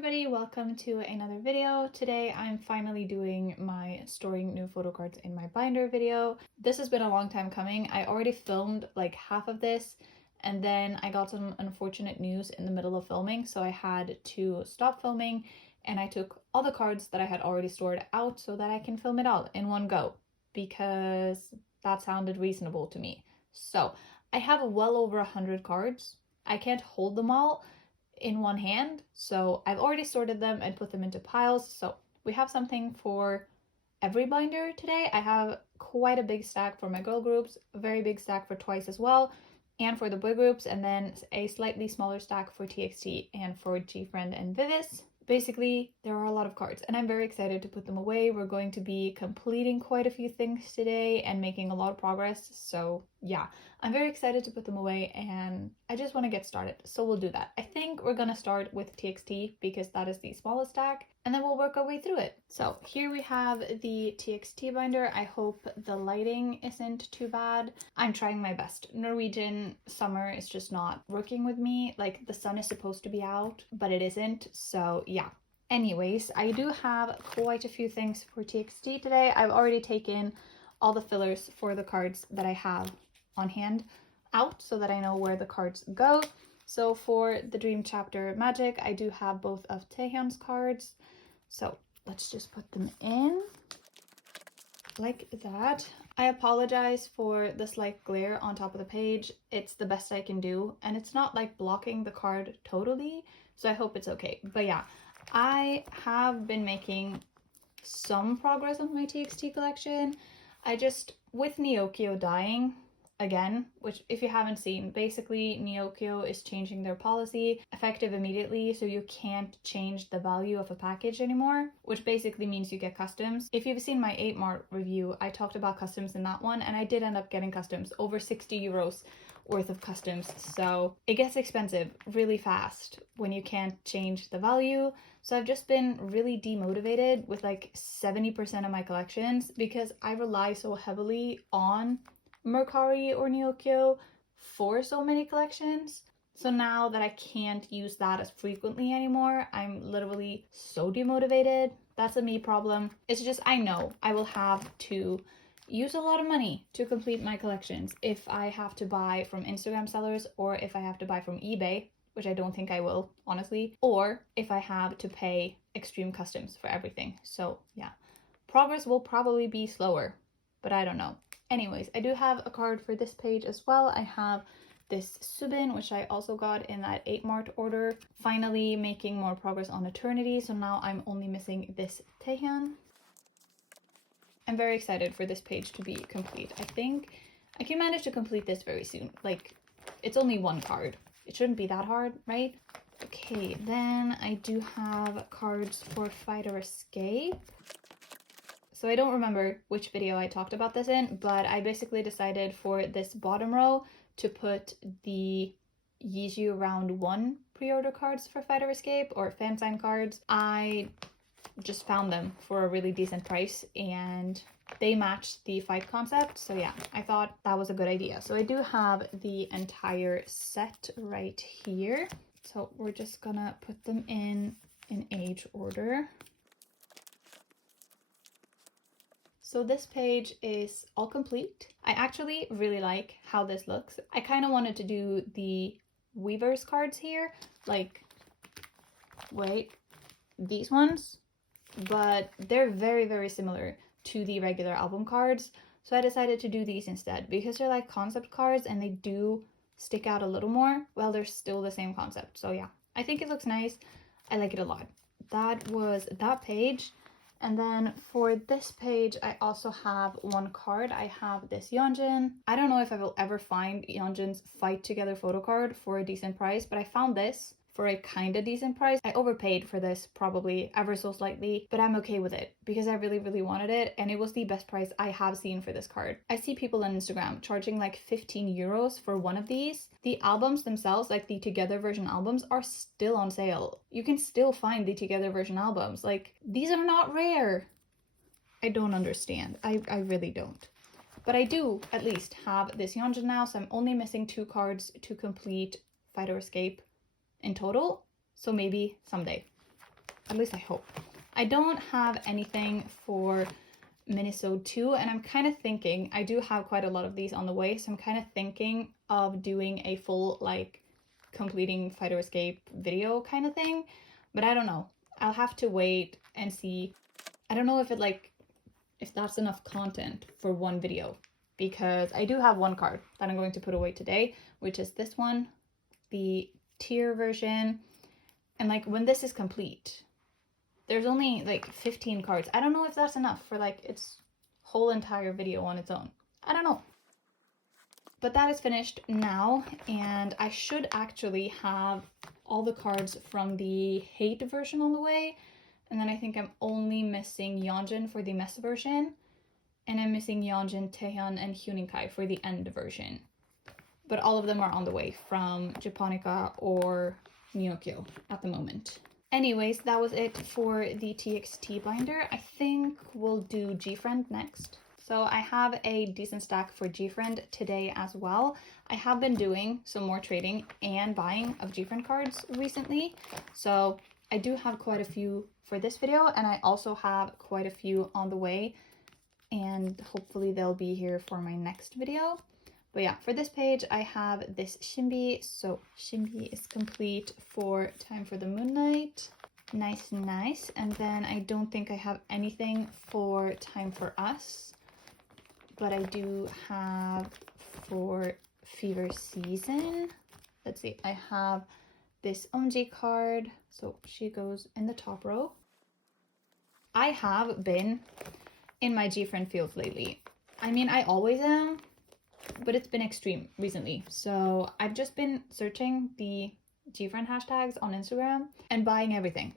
everybody, welcome to another video. Today I'm finally doing my storing new photo cards in my binder video. This has been a long time coming. I already filmed like half of this and then I got some unfortunate news in the middle of filming, so I had to stop filming and I took all the cards that I had already stored out so that I can film it all in one go because that sounded reasonable to me. So I have well over 100 cards. I can't hold them all in one hand, so I've already sorted them and put them into piles, so we have something for every binder today. I have quite a big stack for my girl groups, a very big stack for Twice as well, and for the boy groups, and then a slightly smaller stack for TXT and for gfriend and viviz. Basically, there are a lot of cards and I'm very excited to put them away. We're going to be completing quite a few things today and making a lot of progress. So yeah, I'm very excited to put them away and I just want to get started. So we'll do that. I think we're going to start with TXT because that is the smallest stack and then we'll work our way through it. So here we have the TXT binder. I hope the lighting isn't too bad. I'm trying my best. Norwegian summer is just not working with me. Like the sun is supposed to be out, but it isn't. So yeah. Anyways, I do have quite a few things for TXT today. I've already taken all the fillers for the cards that I have on hand out so that I know where the cards go. So for the Dream Chapter Magic, I do have both of Taehyun's cards. So let's just put them in like that. I apologize for the slight glare on top of the page. It's the best I can do and it's not like blocking the card totally, so I hope it's okay. But yeah, I have been making some progress on my TXT collection. With Neokyo dying again, which if you haven't seen, basically Neokyo is changing their policy effective immediately, so you can't change the value of a package anymore, which basically means you get customs. If you've seen my 8 Mart review, I talked about customs in that one and I did end up getting customs, over 60 euros worth of customs. So it gets expensive really fast when you can't change the value. So I've just been really demotivated with like 70% of my collections because I rely so heavily on Mercari or Neokyo for so many collections. So now that I can't use that as frequently anymore, I'm literally so demotivated. That's a me problem. It's just, I know I will have to use a lot of money to complete my collections if I have to buy from Instagram sellers or if I have to buy from eBay, which I don't think I will, honestly, or if I have to pay extreme customs for everything. So yeah, progress will probably be slower, but I don't know. Anyways, I do have a card for this page as well. I have this Subin, which I also got in that 8 Mart order. Finally making more progress on Eternity, so now I'm only missing this Taehyun. I'm very excited for this page to be complete. I think I can manage to complete this very soon. Like, it's only one card. It shouldn't be that hard, right? Okay, then I do have cards for Fighter Escape. So I don't remember which video I talked about this in, but I basically decided for this bottom row to put the Yiju round 1 pre-order cards for Fighter Escape, or fan sign cards. I just found them for a really decent price and they matched the fight concept, so yeah, I thought that was a good idea. So I do have the entire set right here, so we're just gonna put them in age order. So this page is all complete. I actually really like how this looks. I kind of wanted to do the Weavers cards here, like, wait, these ones, but they're very, very similar to the regular album cards. So I decided to do these instead because they're like concept cards and they do stick out a little more. Well, they're still the same concept. So yeah, I think it looks nice. I like it a lot. That was that page. And then for this page, I also have one card. I have this Yeonjin. I don't know if I will ever find Yeonjin's Fight Together photo card for a decent price, but I found this for a kind of decent price. I overpaid for this probably ever so slightly, but I'm okay with it because I really, really wanted it and it was the best price I have seen for this card. I see people on Instagram charging like 15 euros for one of these. The albums themselves, like the Together version albums, are still on sale. You can still find the Together version albums. Like, these are not rare. I don't understand. I really don't. But I do at least have this Yeonjin now, so I'm only missing 2 cards to complete Fighter Escape in total, so maybe someday. At least I hope. I don't have anything for Minisode 2, and I'm kind of thinking, I do have quite a lot of these on the way, so I'm kind of thinking of doing a full, like, completing Fight or Escape video kind of thing, but I don't know. I'll have to wait and see. I don't know if if that's enough content for one video, because I do have one card that I'm going to put away today, which is this one, the tier version, and like when this is complete, there's only like 15 cards. I don't know if that's enough for like its whole entire video on its own. I don't know. But that is finished now, and I should actually have all the cards from the hate version on the way. And then I think I'm only missing Yeonjin for the mess version. And I'm missing Yeonjin, Taehyun, and Huening-kai for the end version. But all of them are on the way from Japonica or Nyokyo at the moment. Anyways, that was it for the TXT binder. I think we'll do gfriend next. So I have a decent stack for gfriend today as well. I have been doing some more trading and buying of gfriend cards recently. So I do have quite a few for this video, and I also have quite a few on the way, and hopefully they'll be here for my next video. But yeah, for this page, I have this eunbi. So eunbi is complete for Time for the Moon Knight. Nice, nice. And then I don't think I have anything for Time for Us, but I do have for Fever Season. Let's see, I have this eunbi card. So she goes in the top row. I have been in my gfriend fields lately. I mean, I always am, but it's been extreme recently. So I've just been searching the gfriend hashtags on Instagram and buying everything.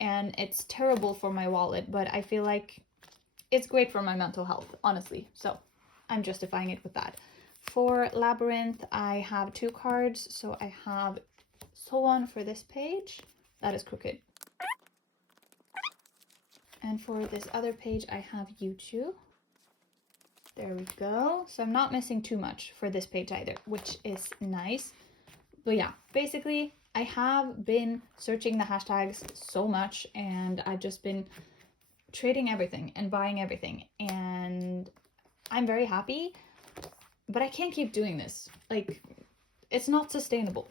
And it's terrible for my wallet, but I feel like it's great for my mental health, honestly. So I'm justifying it with that. For Labyrinth, I have 2 cards. So I have Sowon for this page. That is crooked. And for this other page, I have Yuchu. There we go. So I'm not missing too much for this page either, which is nice. But yeah, basically, I have been searching the hashtags so much, and I've just been trading everything and buying everything. And I'm very happy, but I can't keep doing this. Like, it's not sustainable.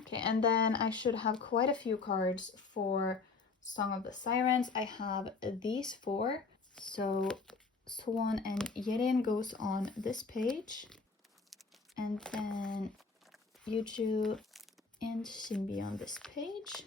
Okay, and then I should have quite a few cards for Song of the Sirens. I have these 4. So Swan and Yerin goes on this page, and then Yuju and Shinbi on this page.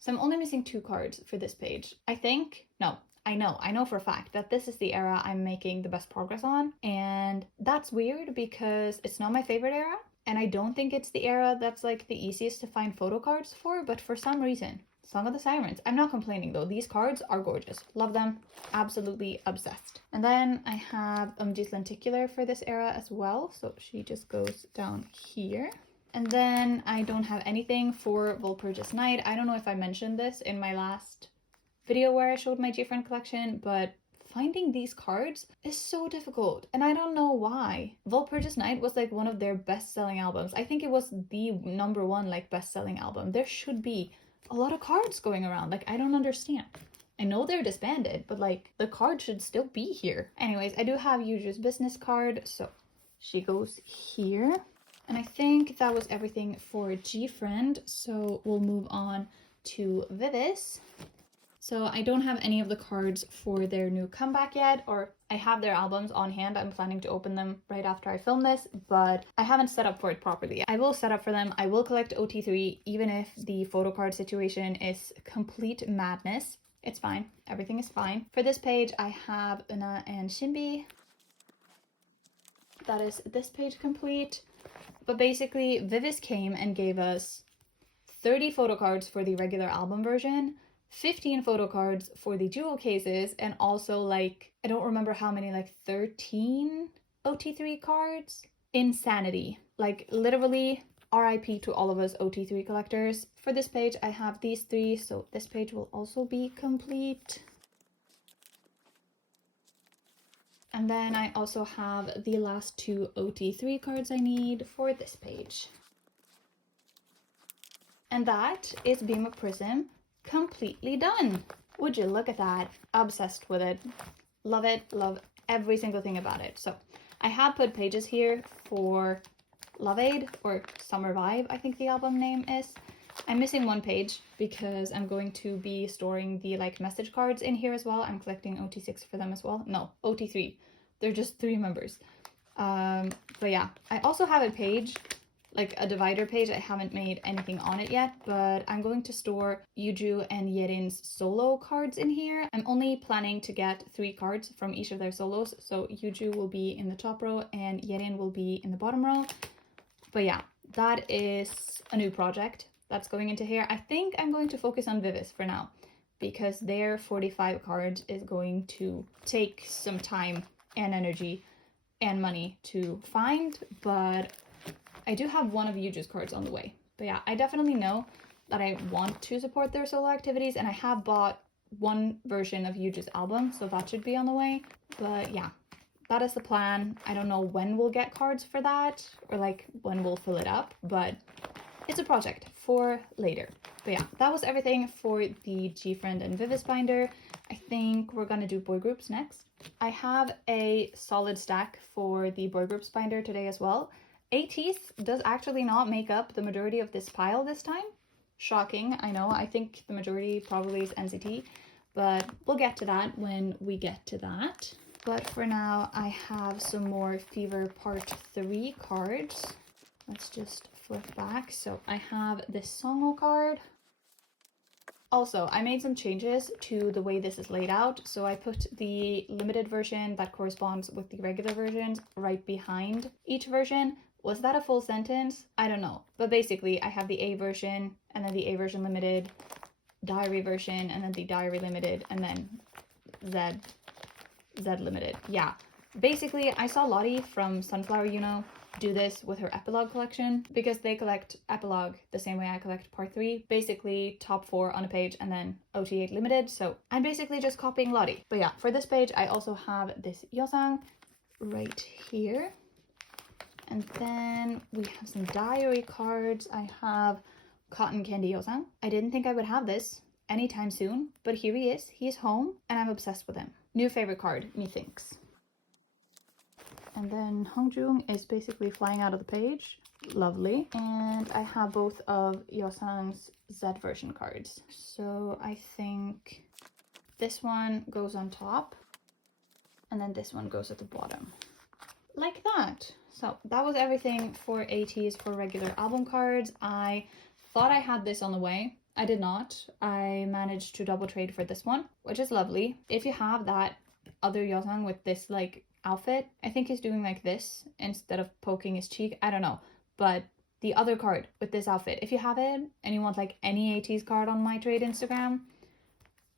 So I'm only missing 2 cards for this page. I think, no, I know for a fact that this is the era I'm making the best progress on, and that's weird because it's not my favorite era, and I don't think it's the era that's like the easiest to find photo cards for, but for some reason, Song of the Sirens. I'm not complaining though. These cards are gorgeous. Love them. Absolutely obsessed. And then I have Eunbi's Lenticular for this era as well. So she just goes down here. And then I don't have anything for Walpurgis Night. I don't know if I mentioned this in my last video where I showed my gfriend collection, but finding these cards is so difficult, and I don't know why. Walpurgis Night was like one of their best-selling albums. I think it was the #1 like best-selling album. There should be a lot of cards going around. Like, I don't understand. I know they're disbanded, but like the card should still be here. Anyways, I do have Yuju's business card, so she goes here. And I think that was everything for gfriend, so we'll move on to viviz. So I don't have any of the cards for their new comeback yet, or I have their albums on hand. I'm planning to open them right after I film this, but I haven't set up for it properly. I will set up for them. I will collect OT3, even if the photo card situation is complete madness. It's fine. Everything is fine. For this page, I have Una and Shinbi. That is this page complete. But basically, viviz came and gave us 30 photo cards for the regular album version, 15 photo cards for the jewel cases, and also like, I don't remember how many, like 13 OT3 cards. Insanity. Like literally RIP to all of us OT3 collectors. For this page, I have these 3, so this page will also be complete. And then I also have the last 2 OT3 cards I need for this page. And that is Beam of Prism completely done. Would you look at that? Obsessed with it. Love it. Love every single thing about it. So I have put pages here for Love Aid, or Summer Vibe, I think the album name is. I'm missing one page because I'm going to be storing the like message cards in here as well. I'm collecting OT6 for them as well. No, OT3. They're just 3 members. But yeah, I also have a page, like a divider page. I haven't made anything on it yet, but I'm going to store Yuju and Yerin's solo cards in here. I'm only planning to get 3 cards from each of their solos. So Yuju will be in the top row and Yerin will be in the bottom row. But yeah, that is a new project that's going into here. I think I'm going to focus on Viviz for now because their 45 cards is going to take some time and energy and money to find, but I do have one of Yuju's cards on the way. But yeah, I definitely know that I want to support their solo activities, and I have bought one version of Yuju's album, so that should be on the way. But yeah, that is the plan. I don't know when we'll get cards for that, or like when we'll fill it up, but it's a project for later. But yeah, that was everything for the gfriend and viviz binder. I think we're gonna do boy groups next. I have a solid stack for the boy groups binder today as well. Ateez does actually not make up the majority of this pile this time. Shocking, I know. I think the majority probably is NCT, but we'll get to that when we get to that. But for now, I have some more Fever Part 3 cards. Let's just flip back. So I have this Songo card. Also, I made some changes to the way this is laid out. So I put the limited version that corresponds with the regular versions right behind each version. Was that a full sentence? I don't know. But basically, I have the A version, and then the A version limited, diary version, and then the diary limited, and then Z limited. Yeah. Basically, I saw Lottie from Sunflower do this with her epilogue collection because they collect epilogue the same way I collect part 3. Basically, top 4 on a page and then OT8 limited. So I'm basically just copying Lottie. But yeah, for this page, I also have this Yosang right here. And then we have some diary cards. I have Cotton Candy Yosang. I didn't think I would have this anytime soon, but here he is. He's home and I'm obsessed with him. New favorite card, methinks. And then Hongjung is basically flying out of the page. Lovely. And I have both of Yosang's Z version cards. So I think this one goes on top and then this one goes at the bottom. Like that. So that was everything for ateez for regular album cards. I thought I had this on the way. I did not. I managed to double trade for this one, which is lovely. If you have that other Yosang with this like outfit, I think he's doing like this instead of poking his cheek. I don't know. But the other card with this outfit, if you have it and you want like any ateez card on my trade Instagram,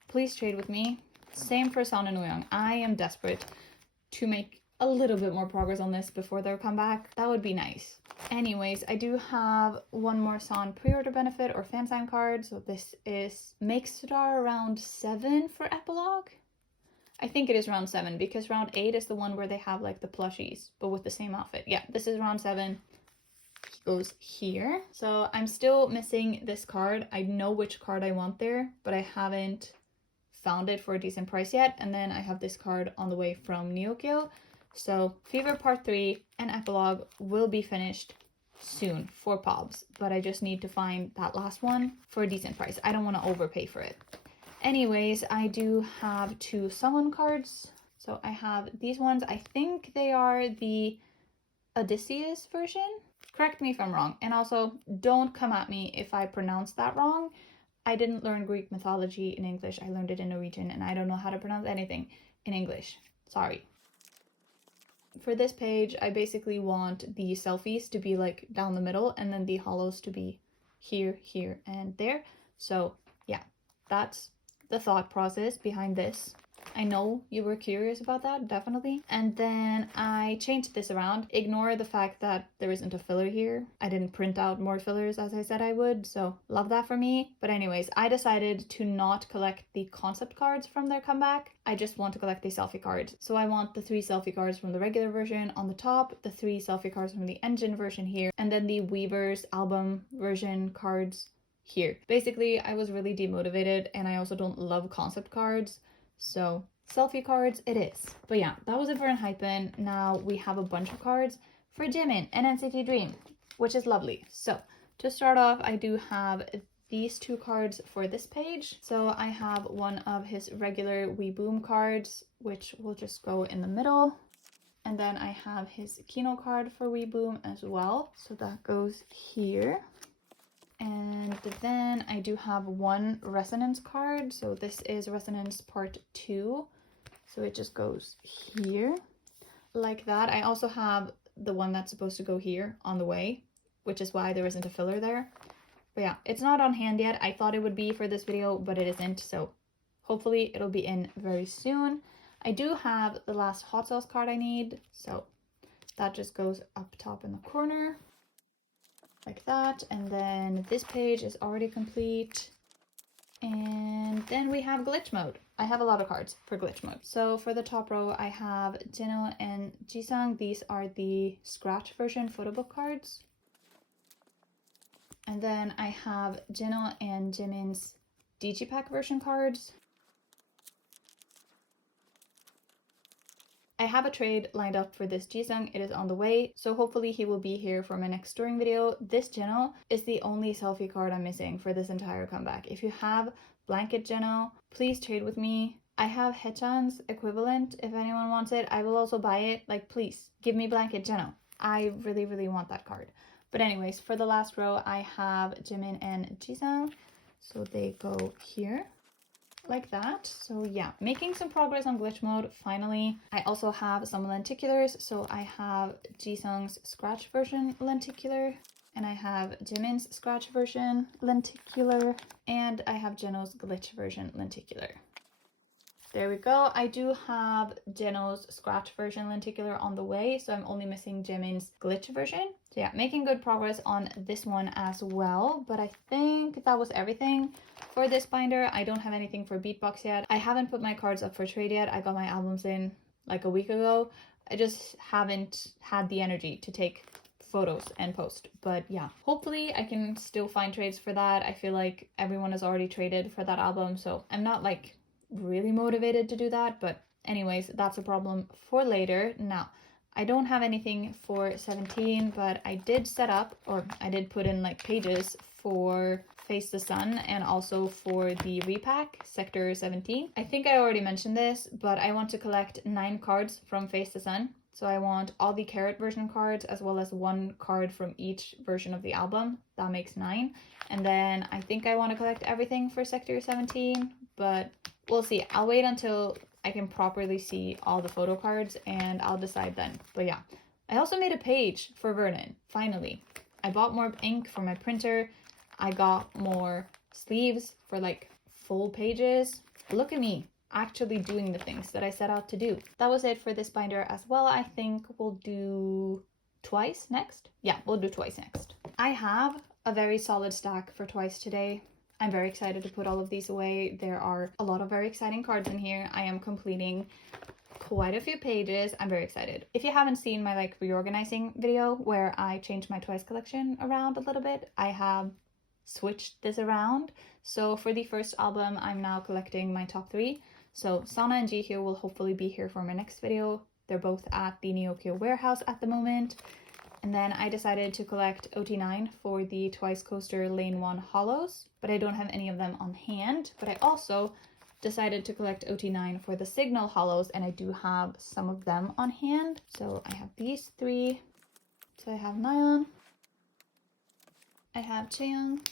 please trade with me. Same for San and Uyong. I am desperate to make a little bit more progress on this before their comeback. That would be nice. Anyways, I do have one more San pre-order benefit or fan sign card. So this is Make Star round 7 for epilogue. I think it is round 7 because round 8 is the one where they have like the plushies but with the same outfit. Yeah, this is round 7. He goes here. So I'm still missing this card. I know which card I want there, but I haven't found it for a decent price yet. And then I have this card on the way from Neokyo. So Fever Part 3 and epilogue will be finished soon for Pobs, but I just need to find that last one for a decent price. I don't want to overpay for it. Anyways, I do have 2 Summon cards. So I have these ones. I think they are the Odysseus version. Correct me if I'm wrong. And also, don't come at me if I pronounce that wrong. I didn't learn Greek mythology in English. I learned it in Norwegian, and I don't know how to pronounce anything in English. Sorry. For this page, I basically want the selfies to be like down the middle and then the hollows to be here, here, and there. So yeah, that's the thought process behind this. I know you were curious about that, definitely. And then I changed this around. Ignore the fact that there isn't a filler here. I didn't print out more fillers as I said I would, so love that for me. But anyways, I decided to not collect the concept cards from their comeback. I just want to collect the selfie cards. So I want the 3 selfie cards from the regular version on the top, the 3 selfie cards from the engine version here, and then the Weaver's album version cards here. Basically, I was really demotivated and I also don't love concept cards, so selfie cards it is. But yeah, that was it for enhypen. Now we have a bunch of cards for Jimin and NCT Dream, which is lovely. So to start off, I do have these two cards for this page. So I have one of his regular weeboom cards, which will just go in the middle. And then I have his Kino card for weeboom as well. So that goes here. And then I do have one resonance card. So this is resonance part 2. So it just goes here like that. I also have the one that's supposed to go here on the way, which is why there isn't a filler there. But yeah, it's not on hand yet. I thought it would be for this video, but it isn't. So hopefully it'll be in very soon. I do have the last hot sauce card I need. So that just goes up top in the corner like that. And then this page is already complete. And then we have glitch mode. I have a lot of cards for glitch mode. So for the top row, I have Jeno and Jisung. These are the scratch version photo book cards. And then I have Jeno and Jimin's Digipack version cards. I have a trade lined up for this Jisung. It is on the way, so hopefully he will be here for my next storing video. This Jeno is the only selfie card I'm missing for this entire comeback. If you have blanket Jeno, please trade with me. I have Haechan's equivalent if anyone wants it. I will also buy it. Like, please give me blanket Jeno. I really, really want that card. But anyways, for the last row, I have Jimin and Jisung. So they go here like that. So yeah, making some progress on glitch mode finally. I also have some lenticulars. So I have Jisung's scratch version lenticular, and I have Jimin's scratch version lenticular, and I have Jeno's glitch version lenticular. There we go. I do have Jeno's scratch version lenticular on the way, so I'm only missing Jimin's glitch version. So yeah, making good progress on this one as well, but I think that was everything for this binder. I don't have anything for Beatbox yet. I haven't put my cards up for trade yet. I got my albums in like a week ago. I just haven't had the energy to take photos and post. But yeah, hopefully I can still find trades for that. I feel like everyone has already traded for that album, so I'm not like really motivated to do that. But anyways, that's a problem for later. Now, I don't have anything for 17, but I did set up, or I did put in like pages for Face the Sun and also for the repack Sector 17. I think I already mentioned this, but I want to collect 9 cards from Face the Sun. So I want all the Carrot version cards as well as 1 card from each version of the album. That makes 9. And then I think I want to collect everything for Sector 17, but we'll see. I'll wait until I can properly see all the photo cards and I'll decide then. But yeah, I also made a page for Vernon, finally. I bought more ink for my printer. I got more sleeves for like full pages. Look at me actually doing the things that I set out to do. That was it for this binder as well. I think we'll do Twice next. Yeah, we'll do Twice next. I have a very solid stack for Twice today. I'm very excited to put all of these away. There are a lot of very exciting cards in here. I am completing quite a few pages. I'm very excited. If you haven't seen my like reorganizing video where I changed my Twice collection around a little bit, I have switched this around. So for the first album, I'm now collecting my top 3. So Sana and Jihyo will hopefully be here for my next video. They're both at the Neokyo warehouse at the moment. And then I decided to collect OT9 for the Twice Coaster Lane 1 Hollows, but I don't have any of them on hand. But I also decided to collect OT9 for the Signal Hollows, and I do have some of them on hand. So I have these 3. So I have Nayeon, I have Chaeyoung,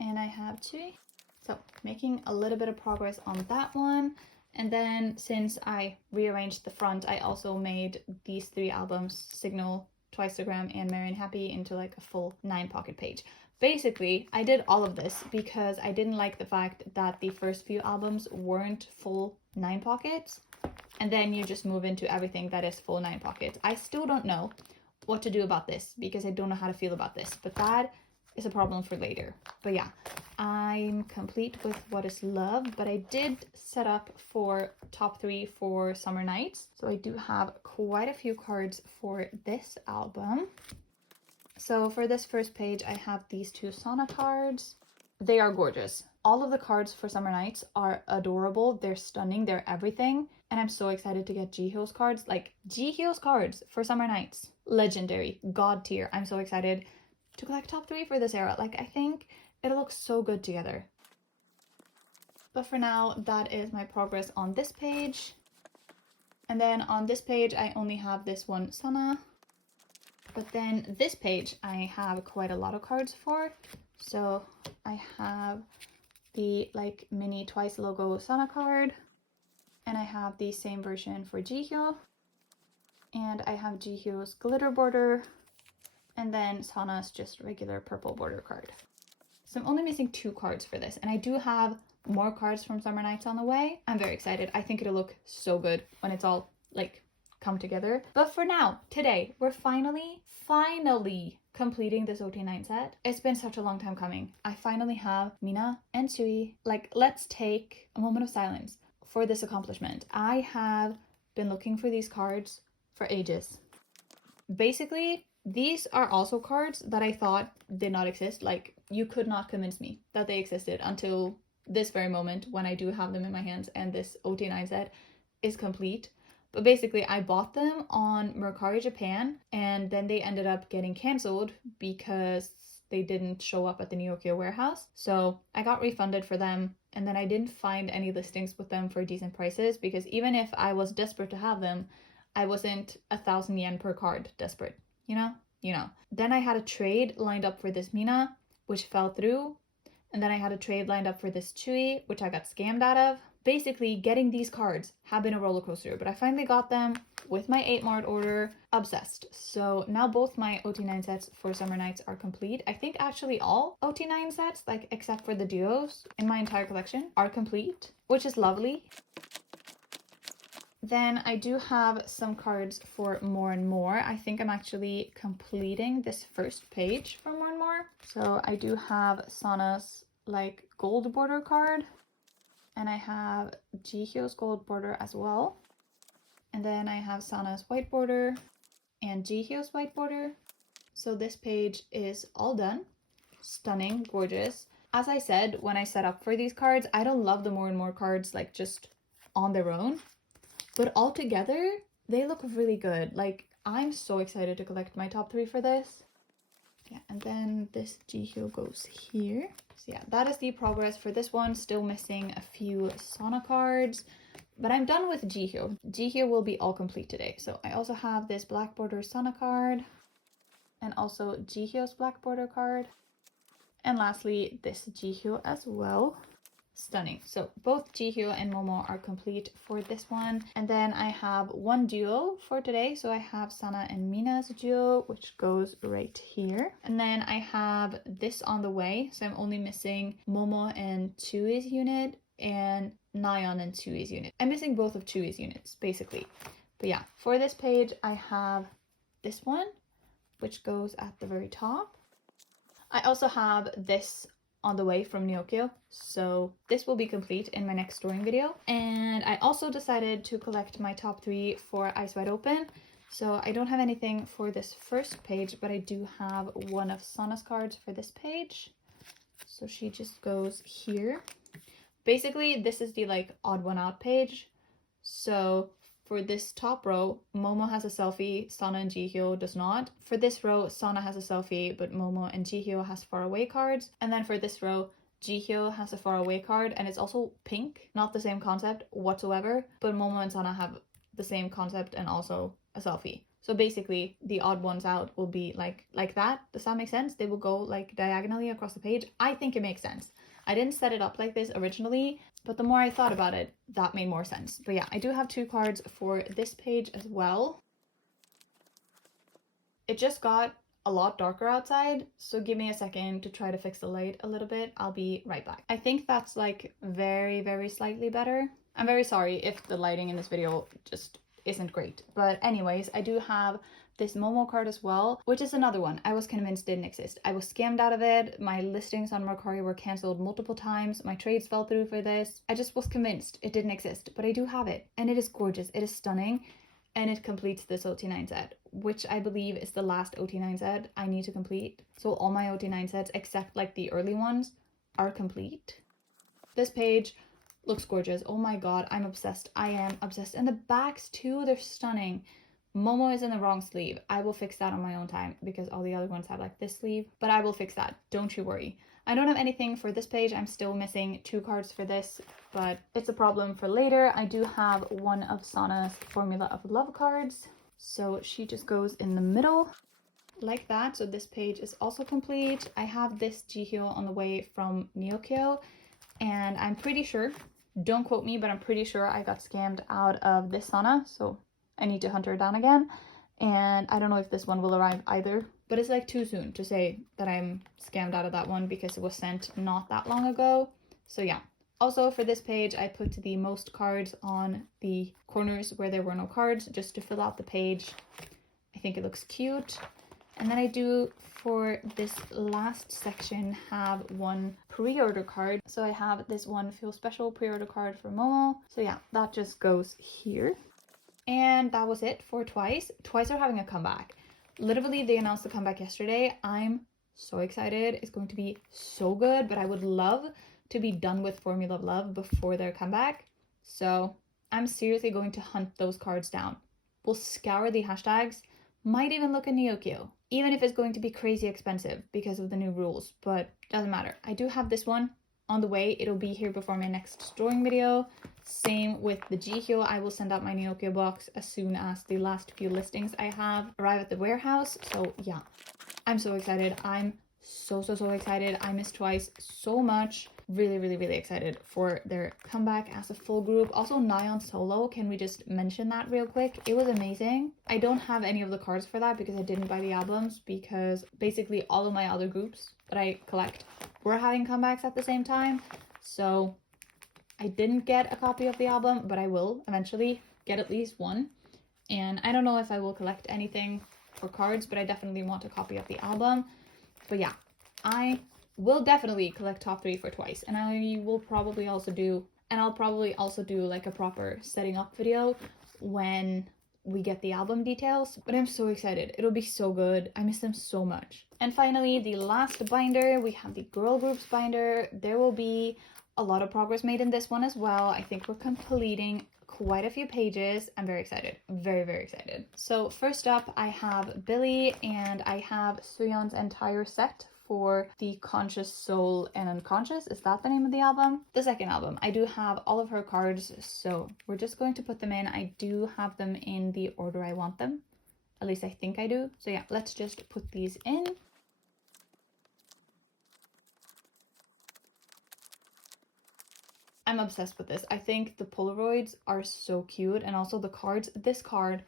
and I have Chui. So making a little bit of progress on that one. And then since I rearranged the front, I also made these 3 albums, Signal, Twicegram, and Marion Happy, into like a full 9-pocket page. Basically, I did all of this because I didn't like the fact that the first few albums weren't full 9 pockets, and then you just move into everything that is full 9 pockets. I still don't know what to do about this because I don't know how to feel about this, but that is a problem for later. But yeah, I'm complete with what is love, but I did set up for top 3 for Summer Nights. So I do have quite a few cards for this album. So for this first page, I have these 2 Sana cards. They are gorgeous. All of the cards for Summer Nights are adorable. They're stunning. They're everything. And I'm so excited to get Jihyo's cards. Like, Jihyo's cards for Summer Nights. Legendary. God tier. I'm so excited to collect top 3 for this era. Like, I think it'll look so good together. But for now, that is my progress on this page. And then on this page, I only have this one Sana. But then this page, I have quite a lot of cards for. So I have the like mini Twice logo Sana card. And I have the same version for Jihyo. And I have Jihyo's glitter border. And then Sana's just regular purple border card. So I'm only missing 2 cards for this. And I do have more cards from Summer Nights on the way. I'm very excited. I think it'll look so good when it's all like come together. But for now, today, we're finally completing this OT9 set. It's been such a long time coming. I finally have Mina and Sui. Like, let's take a moment of silence for this accomplishment. I have been looking for these cards for ages. Basically, these are also cards that I thought did not exist. Like, you could not convince me that they existed until this very moment when I do have them in my hands and this OT9 set is complete. But basically, I bought them on Mercari Japan, and then they ended up getting cancelled because they didn't show up at the Nyokyo warehouse. So I got refunded for them, and then I didn't find any listings with them for decent prices, because even if I was desperate to have them, I wasn't 1,000 yen per card desperate, you know? Then I had a trade lined up for this Mina, which fell through. And then I had a trade lined up for this Chui, which I got scammed out of. Basically, getting these cards have been a roller coaster, but I finally got them with my 8 Mart order. Obsessed. So now both my OT9 sets for Summer Nights are complete. I think actually all OT9 sets, like except for the duos in my entire collection, are complete, which is lovely. Then I do have some cards for More and More. I think I'm actually completing this first page for More and More. So I do have Sana's like gold border card. And I have Jihyo's gold border as well. And then I have Sana's white border and Jihyo's white border. So this page is all done. Stunning, gorgeous. As I said, when I set up for these cards, I don't love the More and More cards like just on their own. But all together, they look really good. Like, I'm so excited to collect my top 3 for this. Yeah, and then this Jihyo goes here. So yeah, that is the progress for this one. Still missing a few Sana cards. But I'm done with Jihyo. Jihyo will be all complete today. So I also have this black border Sana card. And also Jihyo's black border card. And lastly, this Jihyo as well. Stunning. So both Jihyo and Momo are complete for this one. And then I have one duo for today. So I have Sana and Mina's duo, which goes right here. And then I have this on the way. So I'm only missing Momo and Chui's unit and Nayeon and Chui's unit. I'm missing both of Chui's units, basically. But yeah, for this page, I have this one, which goes at the very top. I also have this on the way from Nyokyo, so this will be complete in my next storing video. And I also decided to collect my top 3 for Eyes Wide Open. So I don't have anything for this first page, but I do have one of Sana's cards for this page. So she just goes here. Basically, this is the like odd one out page. So for this top row, Momo has a selfie, Sana and Jihyo does not. For this row, Sana has a selfie, but Momo and Jihyo has far away cards. And then for this row, Jihyo has a far away card, and it's also pink. Not the same concept whatsoever, but Momo and Sana have the same concept and also a selfie. So basically, the odd ones out will be like that. Does that make sense? They will go like diagonally across the page. I think it makes sense. I didn't set it up like this originally, but the more I thought about it, that made more sense. But yeah, I do have 2 cards for this page as well. It just got a lot darker outside, so give me a second to try to fix the light a little bit. I'll be right back. I think that's like very, very slightly better. I'm very sorry if the lighting in this video just isn't great. But anyways, I do have this Momo card as well, which is another one I was convinced didn't exist. I was scammed out of it. My listings on Mercari were cancelled multiple times. My trades fell through for this. I just was convinced it didn't exist, but I do have it, and it is gorgeous. It is stunning, and it completes this OT9 set, which I believe is the last OT9 set I need to complete. So all my OT9 sets, except like the early ones, are complete. This page looks gorgeous. Oh my god, I'm obsessed. I am obsessed. And the backs too, they're stunning. Momo is in the wrong sleeve. I will fix that on my own time because all the other ones have like this sleeve, but I will fix that. Don't you worry. I don't have anything for this page. I'm still missing 2 cards for this, but it's a problem for later. I do have one of Sana's Formula of Love cards. So she just goes in the middle like that. So this page is also complete. I have this Jihyo on the way from Neokyo, and I'm pretty sure, don't quote me, but I'm pretty sure I got scammed out of this Sana. So I need to hunt her down again. And I don't know if this one will arrive either, but it's like too soon to say that I'm scammed out of that one because it was sent not that long ago. So yeah. Also for this page, I put the most cards on the corners where there were no cards just to fill out the page. I think it looks cute. And then I do, for this last section, have one pre-order card. So I have this one Feel Special pre-order card for Momo. So yeah, that just goes here. And that was it for Twice. Twice are having a comeback. Literally, they announced the comeback yesterday. I'm so excited. It's going to be so good, but I would love to be done with Formula of Love before their comeback. So I'm seriously going to hunt those cards down. We'll scour the hashtags. Might even look at Neokyo, even if it's going to be crazy expensive because of the new rules, but doesn't matter. I do have this one on the way. It'll be here before my next storing video. Same with the Jihyo. I will send out my Neokyo box as soon as the last few listings I have arrive at the warehouse. So yeah, I'm so excited. I'm so excited. I miss Twice so much. Really excited for their comeback as a full group. Also, Nyan Solo, can we just mention that real quick? It was amazing. I don't have any of the cards for that because I didn't buy the albums, because basically all of my other groups that I collect were having comebacks at the same time. So I didn't get a copy of the album, but I will eventually get at least one. And I don't know if I will collect anything for cards, but I definitely want a copy of the album. But yeah, I will definitely collect top 3 for Twice, and I will probably also do, I'll probably also do like a proper setting up video when we get the album details. But I'm so excited. It'll be so good. I miss them so much. And finally, the last binder, we have the girl groups binder. There will be a lot of progress made in this one as well. I think we're completing quite a few pages. I'm very excited. Very excited. So first up, I have Billlie, and I have Suyeon's entire set for the Conscious Soul and Unconscious. Is that the name of the album? The second album. I do have all of her cards, so we're just going to put them in. I do have them in the order I want them. At least I think I do. So yeah, let's just put these in. I'm obsessed with this. I think the Polaroids are so cute, and also the cards. This card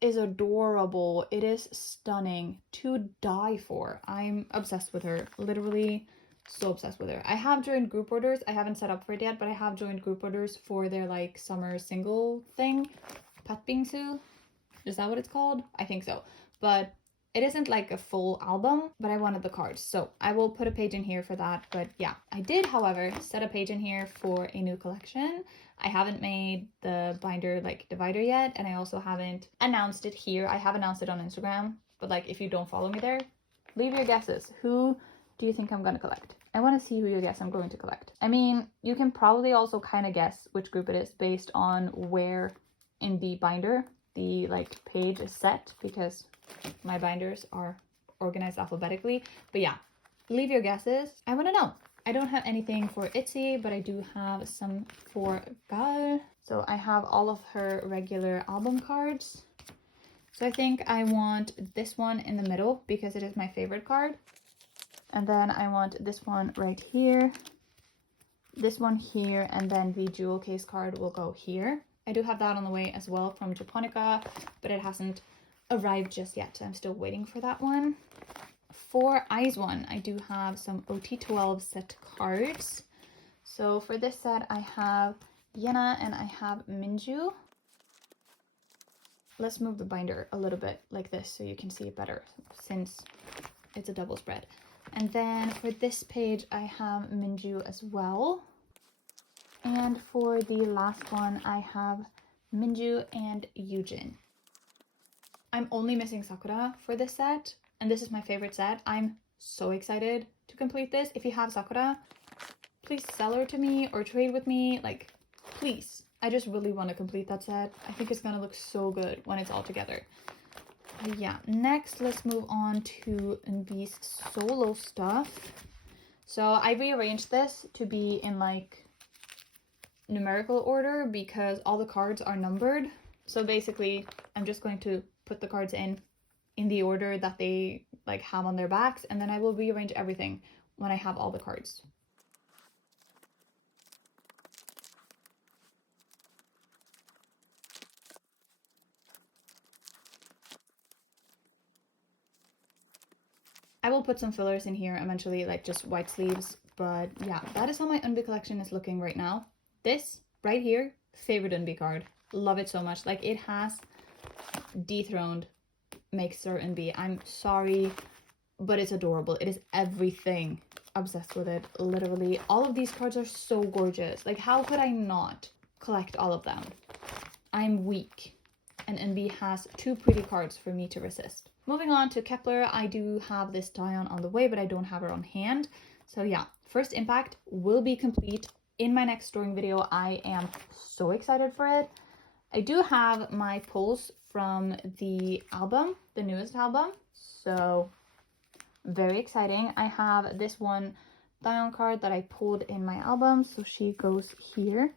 is adorable. It is stunning to die for. I'm obsessed with her. Literally so obsessed with her. I have joined group orders. I haven't set up for it yet, but I have joined group orders for their like summer single thing. Patbingsu? Is that what it's called? I think so. But it isn't like a full album, but I wanted the cards. So I will put a page in here for that. But yeah, I did, however, set a page in here for a new collection. I haven't made the binder like divider yet, and I also haven't announced it here. I have announced it on Instagram, but like if you don't follow me there, leave your guesses. Who do you think I'm going to collect? I want to see who you guess I'm going to collect. I mean, you can probably also kind of guess which group it is based on where in the binder the like page is set, because my binders are organized alphabetically. But yeah, leave your guesses. I want to know. I don't have anything for Itzy, but I do have some for Gal. So I have all of her regular album cards. So I think I want this one in the middle because it is my favorite card. And then I want this one right here, this one here, and then the jewel case card will go here. I do have that on the way as well from Japonica, but it hasn't arrived just yet. I'm still waiting for that one. For Eyes One, I do have some OT12 set cards. So for this set, I have Yena and I have Minju. Let's move the binder a little bit like this so you can see it better, since it's a double spread. And then for this page, I have Minju as well. And for the last one, I have Minju and Yujin. I'm only missing Sakura for this set, and this is my favorite set. I'm so excited to complete this. If you have Sakura, please sell her to me or trade with me. Like, please. I just really want to complete that set. I think it's gonna look so good when it's all together. But yeah, next let's move on to eunbi's solo stuff. So I rearranged this to be in like numerical order because all the cards are numbered. So basically I'm just going to put the cards in the order that they like have on their backs, and then I will rearrange everything when I have all the cards. I will put some fillers in here eventually, like just white sleeves. But yeah, that is how my eunbi collection is looking right now. This right here, favorite eunbi card. Love it so much. Like, it has dethroned Mixer eunbi. I'm sorry, but it's adorable. It is everything. Obsessed with it, literally. All of these cards are so gorgeous. Like, how could I not collect all of them? I'm weak, and eunbi has two pretty cards for me to resist. Moving on to kep1er, I do have this Dion on the way, but I don't have her on hand. So yeah, first impact will be complete in my next storing video. I am so excited for it. I do have my pulls from the album, the newest album. So very exciting. I have this one Dion card that I pulled in my album. So she goes here.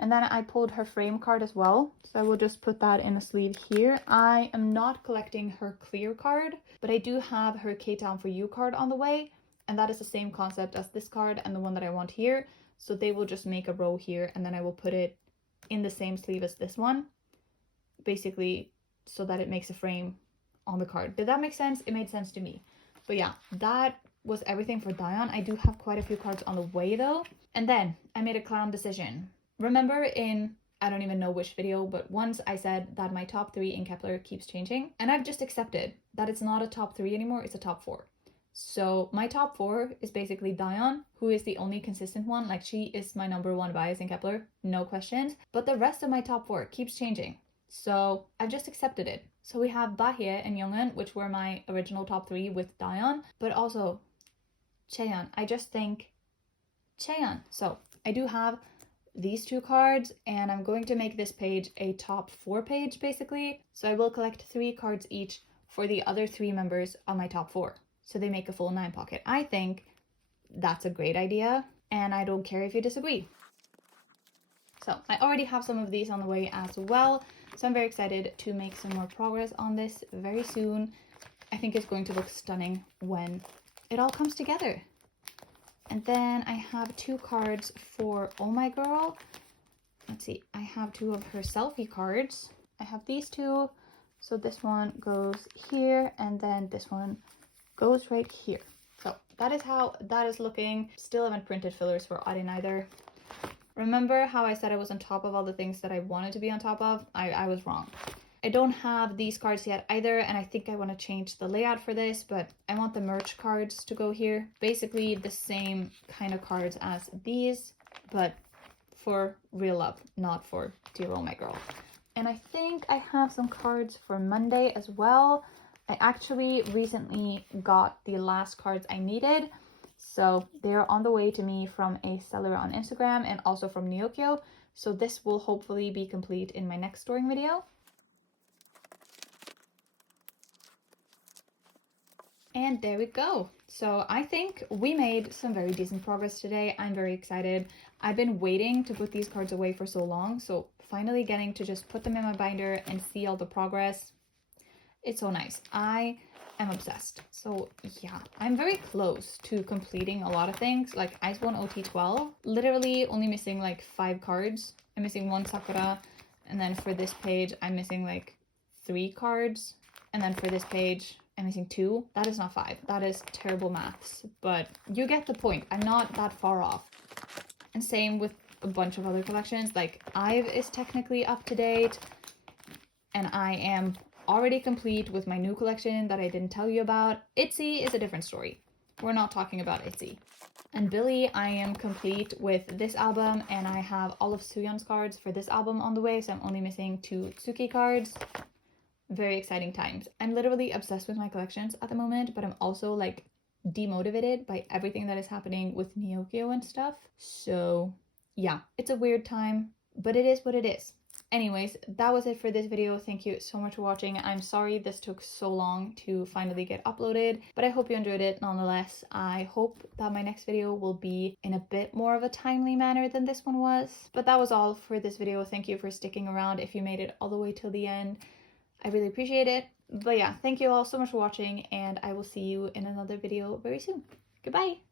And then I pulled her frame card as well. So I will just put that in a sleeve here. I am not collecting her clear card, but I do have her K-Town4U card on the way. And that is the same concept as this card and the one that I want here. So they will just make a row here, and then I will put it in the same sleeve as this one. Basically, so that it makes a frame on the card. Did that make sense? It made sense to me. But yeah, that was everything for Dion. I do have quite a few cards on the way though. And then I made a clown decision. Remember in, I don't even know which video, but once I said that my top 3 in kep1er keeps changing, and I've just accepted that it's not a top 3 anymore, it's a top 4. So my top 4 is basically Dion, who is the only consistent one. Like, she is my #1 bias in kep1er, no questions. But the rest of my top 4 keeps changing. So I've just accepted it. So we have Bahye and Younghoon, which were my original top 3 with Dion, but also Chaeyeon. I just think Chaeyeon. So I do have these 2 cards, and I'm going to make this page a top 4 page basically. So I will collect 3 cards each for the other 3 members of my top 4. So they make a full 9 pocket. I think that's a great idea, and I don't care if you disagree. So I already have some of these on the way as well. So I'm very excited to make some more progress on this very soon. I think it's going to look stunning when it all comes together. And then I have 2 cards for Oh My Girl. Let's see, I have 2 of her selfie cards. I have these 2. So this one goes here, and then this one goes right here. So that is how that is looking. Still haven't printed fillers for Arin either. Remember how I said I was on top of all the things that I wanted to be on top of? I was wrong. I don't have these cards yet either, and I think I want to change the layout for this, but I want the merch cards to go here. Basically the same kind of cards as these, but for real love, not for Dear Oh My Girl. And I think I have some cards for Monday as well. I actually recently got the last cards I needed. So they're on the way to me from a seller on Instagram and also from Nyokyo. So this will hopefully be complete in my next storing video. And there we go. So I think we made some very decent progress today. I'm very excited. I've been waiting to put these cards away for so long. So finally getting to just put them in my binder and see all the progress. It's so nice. I am obsessed. So yeah, I'm very close to completing a lot of things. Like Ice 1 OT12, literally only missing like 5 cards. I'm missing 1 Sakura. And then for this page, I'm missing like 3 cards. And then for this page, I'm missing 2. That is not 5. That is terrible maths. But you get the point. I'm not that far off. And same with a bunch of other collections. Like IVE is technically up to date. And I am already complete with my new collection that I didn't tell you about. Itzy is a different story. We're not talking about Itzy. And Billlie, I am complete with this album, and I have all of Suyeon's cards for this album on the way, so I'm only missing 2 Tsuki cards. Very exciting times. I'm literally obsessed with my collections at the moment, but I'm also like demotivated by everything that is happening with Thankyou and stuff. So yeah, it's a weird time, but it is what it is. Anyways, that was it for this video. Thank you so much for watching. I'm sorry this took so long to finally get uploaded, but I hope you enjoyed it nonetheless. I hope that my next video will be in a bit more of a timely manner than this one was. But that was all for this video. Thank you for sticking around if you made it all the way till the end. I really appreciate it. But yeah, thank you all so much for watching, and I will see you in another video very soon. Goodbye!